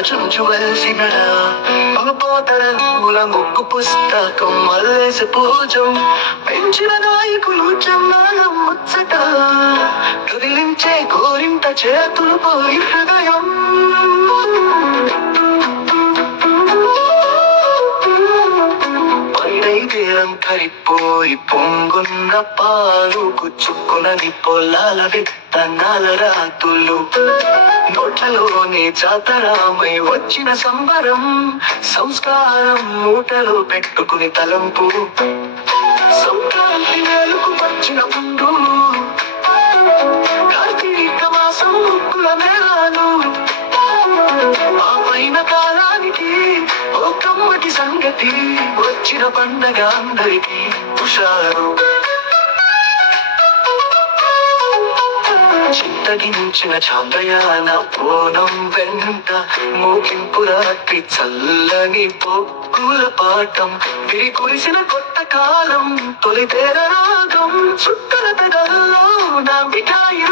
చుంచువలసిన మగపోతల ముక్కు పుస్తకం మల్లేసి పూజం పెంచిన నాయకులు చెన్నాల ముచ్చట కదిలించే కోరింత చేతులు పోయి హృదయం తీరం కరిపోయి పొంగున్న పాలు కుచ్చుకునని పొలాల విత్తనాల రాతులు నోట్లలోని జాతరామై వచ్చిన సంబరం సంస్కారం మూటలో పెట్టుకుని తలంపు సంక్రాంతి వేలుకు వచ్చిన ముందు కార్తీక మాసం ముక్కుల మేళాలు ఆ పైన కాలానికి ఓ కమ్మటి సంగతి వచ్చిన పండగ అందరికీ హుషారు చింతగించిన చాంద్రయాన పూనం వెంట మోకింపు రాత్రి చల్లని పొక్కుల పాఠం విరి కురిసిన కొత్త కాలం తొలి తెర రాగం చుట్టల పెదల్లో నా మిఠాయి